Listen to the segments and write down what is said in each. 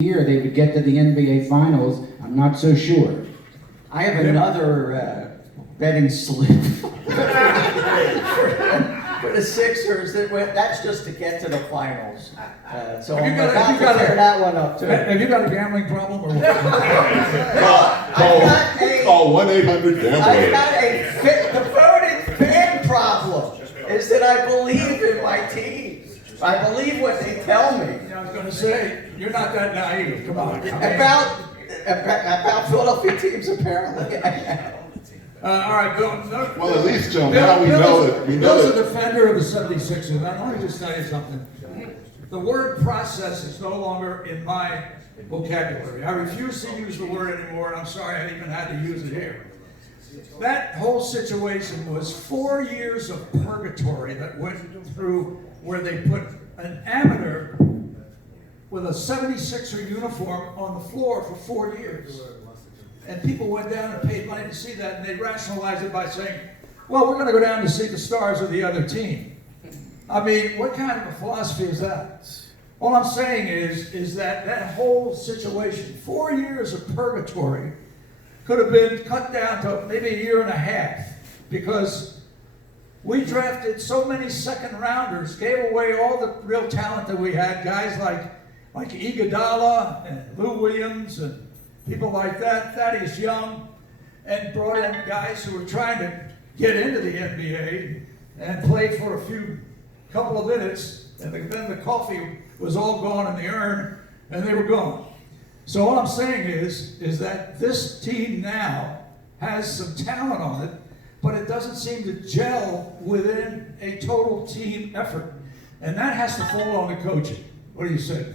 year they would get to the NBA Finals. I'm not so sure. I have another betting slip for the Sixers. That's just to get to the finals. So I'm about to tear that one up too. Have you got a gambling problem or what? Call 1-800-GAMBLER. I've got the voted fan problem is that I believe in my team. I believe what they tell me. I was going to say, you're not that naive. Come on. About Philadelphia teams, apparently. All right, Bill. Well, at least, Joe, now we know that. Bill's a defender of the 76ers. Now, let me just tell you something. The word process is no longer in my vocabulary. I refuse to use the word anymore, and I'm sorry I even had to use it here. That whole situation was 4 years of purgatory that went through where they put an amateur with a 76er uniform on the floor for 4 years. And people went down and paid money to see that, and they rationalized it by saying, well, we're going to go down to see the stars of the other team. I mean, what kind of a philosophy is that? All I'm saying is that whole situation, 4 years of purgatory, could have been cut down to maybe a year and a half, because we drafted so many second rounders, gave away all the real talent that we had, guys like Iguodala and Lou Williams and people like that, Thaddeus Young, and brought in guys who were trying to get into the NBA and play for a couple of minutes, and then the coffee was all gone in the urn, and they were gone. So all I'm saying is that this team now has some talent on it, but it doesn't seem to gel within a total team effort. And that has to fall on the coaching. What do you say?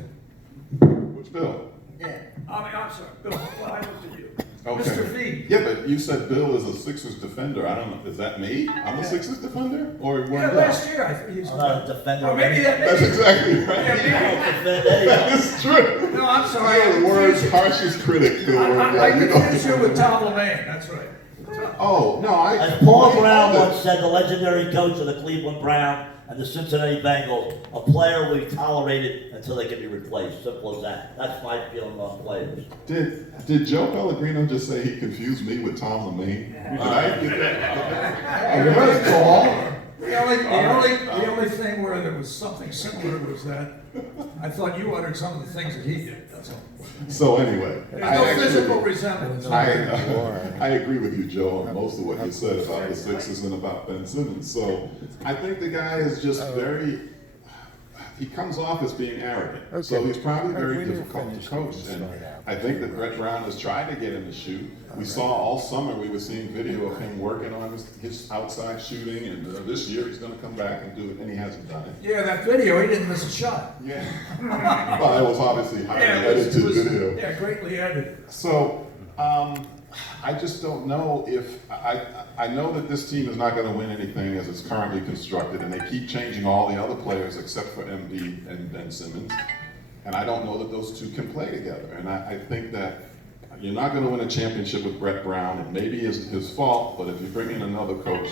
Which Bill? Yeah. I'm sorry, Bill, well, I looked at you. Okay. Mr. V. Yeah, but you said Bill is a Sixers defender. I don't know. Is that me? I'm a Sixers defender? Or Yeah, one last year I think I'm not a defender. Or maybe that. That's exactly right. Yeah, maybe. That is true. No, I'm sorry. You're the world's harshest critic, Bill. I confused you with Tom Lemaine. That's right. Oh, no, As Paul Brown once said, the legendary coach of the Cleveland Browns and the Cincinnati Bengals, a player we tolerated until they can be replaced. Simple as that. That's my feeling on players. Did Joe Pellegrino just say he confused me with Tom Lemaine? Did I get that? You're right, Paul. The only thing where there was something similar was that I thought you uttered some of the things that he did. That's all. So anyway, There's no physical resemblance. I agree with you, Joe, on most of what you said about the Sixers and about Ben Simmons. So I think the guy is just he comes off as being arrogant. Okay. So he's probably very difficult to coach. And I think that Brett Brown has tried to get him to shoot. We saw all summer, we were seeing video of him working on his outside shooting, and this year he's going to come back and do it, and he hasn't done it. Yeah, that video, he didn't miss a shot. Yeah. Well, it was obviously highly edited video. Yeah, greatly edited. So, I just don't know if, I know that this team is not going to win anything as it's currently constructed, and they keep changing all the other players except for Embiid and Ben Simmons, and I don't know that those two can play together, and I think that you're not going to win a championship with Brett Brown. It maybe is his fault, but if you bring in another coach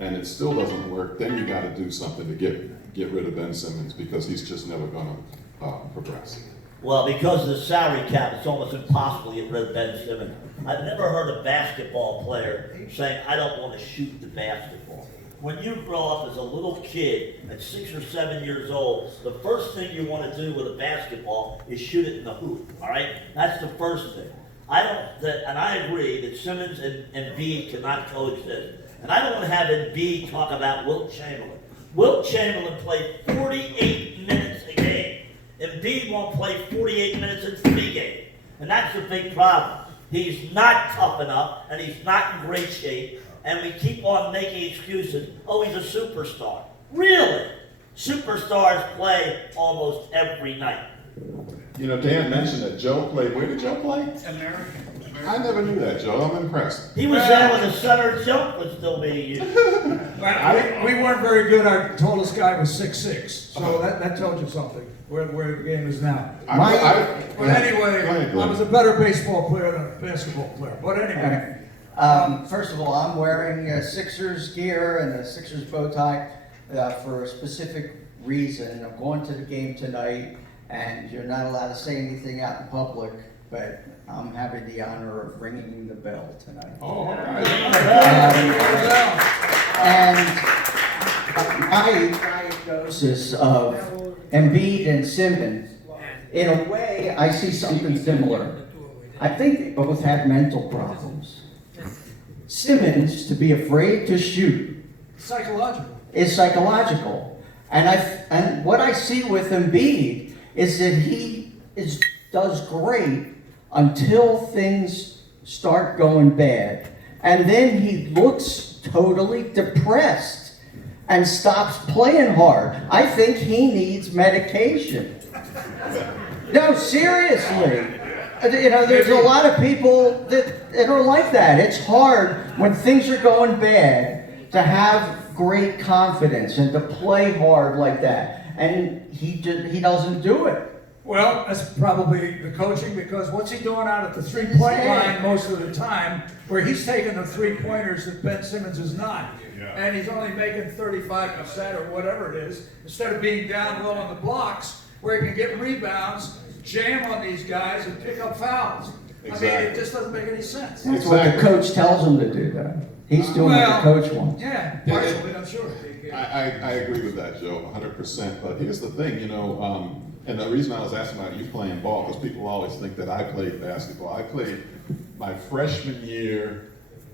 and it still doesn't work, then you got to do something to get rid of Ben Simmons, because he's just never going to progress. Well, because of the salary cap, it's almost impossible to get rid of Ben Simmons. I've never heard a basketball player saying, I don't want to shoot the basketball. When you grow up as a little kid at 6 or 7 years old, the first thing you want to do with a basketball is shoot it in the hoop, all right? That's the first thing. And I agree that Simmons and Embiid cannot coexist. And I don't want to have Embiid talk about Wilt Chamberlain. Wilt Chamberlain played 48 minutes a game. Embiid won't play 48 minutes in 3 games. And that's the big problem. He's not tough enough, and he's not in great shape, and we keep on making excuses. Oh, he's a superstar. Really? Superstars play almost every night. You know, Dan mentioned that Joe played. Where did Joe play? American. I never knew that, Joe. I'm impressed. He was there when the center jump was still being used. We weren't very good. Our tallest guy was 6'6", so that tells you something, where the game is now. But anyway, I was a better baseball player than a basketball player. But anyway. First of all, I'm wearing Sixers gear and a Sixers bow tie for a specific reason. I'm going to the game tonight, and you're not allowed to say anything out in public, but I'm having the honor of ringing the bell tonight. Oh, all right. And my diagnosis of Embiid and Simmons, in a way, I see something similar. I think they both have mental problems. Simmons, to be afraid to shoot, Psychological. is psychological. And what I see with Embiid is that he does great until things start going bad. And then he looks totally depressed and stops playing hard. I think he needs medication. No, seriously. You know, there's a lot of people that are like that. It's hard when things are going bad to have great confidence and to play hard like that. And he doesn't do it. Well, that's probably the coaching, because what's he doing out at the three-point line most of the time, where he's taking the three-pointers that Ben Simmons is not. And he's only making 35% or whatever it is, instead of being down low on the blocks, where he can get rebounds, jam on these guys, and pick up fouls. I mean, it just doesn't make any sense. That's what the coach tells him to do, though. He's doing what the coach wants. Yeah, partially, I'm sure. I agree with that, Joe, 100%. But here's the thing, you know, and the reason I was asking about you playing ball, because people always think that I played basketball. I played my freshman year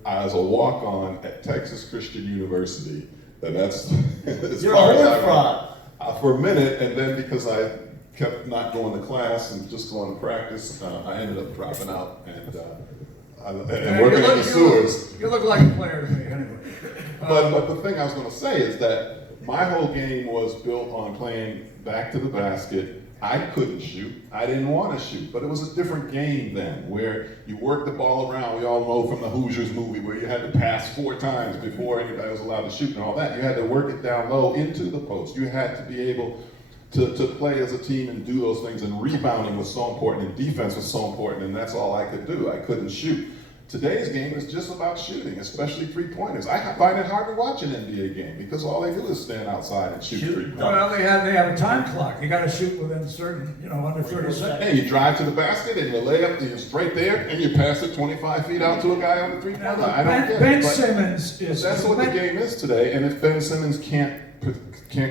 as a walk-on at Texas Christian University. And that's as You're far a as horn I frog. went. For a minute, and then because I kept not going to class and just going to practice, I ended up dropping out and working in the sewers. You look like a player to me, anyway. But the thing I was going to say is that my whole game was built on playing back to the basket. I couldn't shoot. I didn't want to shoot, but it was a different game then, where you worked the ball around. We all know from the Hoosiers movie where you had to pass 4 times before anybody was allowed to shoot and all that. You had to work it down low into the post. You had to be able to play as a team and do those things, and rebounding was so important, and defense was so important, and that's all I could do. I couldn't shoot. Today's game is just about shooting, especially three-pointers. I find it hard to watch an NBA game because all they do is stand outside and shoot three-pointers. Well, they have a time clock. You got to shoot within a certain, under 30 seconds. And you drive to the basket and you lay up, and you're straight there, and you pass it 25 feet out to a guy on the three-point line. I don't get it. Ben but Simmons is. that's what the game is today. And if Ben Simmons can't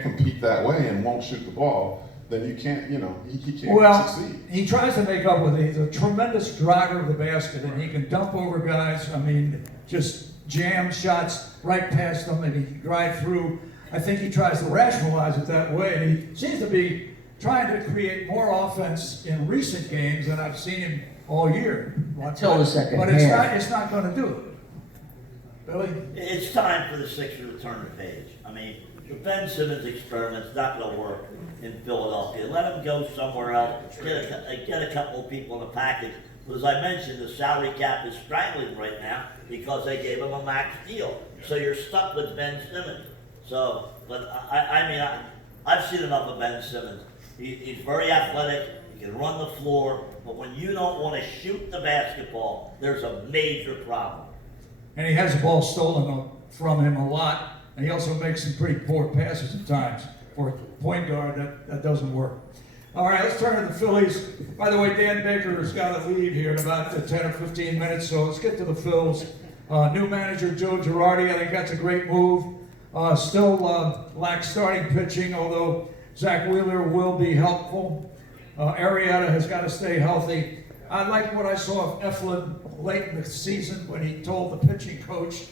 compete that way and won't shoot the ball, then you can't, he can't succeed. He tries to make up with it. He's a tremendous driver of the basket, and he can dump over guys. I mean, just jam shots right past them, and he can drive through. I think he tries to rationalize it that way. He seems to be trying to create more offense in recent games than I've seen him all year. Until the second But half. it's not going to do it. Billy? It's time for the Sixers to turn the page. I mean, the Ben Simmons experiment's not going to work in Philadelphia. Let him go somewhere else. Get a couple of people in the package. But as I mentioned, the salary cap is strangling right now because they gave him a max deal. So you're stuck with Ben Simmons. So, but I've seen enough of Ben Simmons. He's very athletic. He can run the floor. But when you don't want to shoot the basketball, there's a major problem. And he has the ball stolen from him a lot. And he also makes some pretty poor passes at times. For a point guard, that doesn't work. All right, let's turn to the Phillies. By the way, Dan Baker's got to leave here in about 10 or 15 minutes, so let's get to the Phils. New manager Joe Girardi, I think that's a great move. Still lacks starting pitching, although Zach Wheeler will be helpful. Arrieta has got to stay healthy. I like what I saw of Eflin late in the season when he told the pitching coach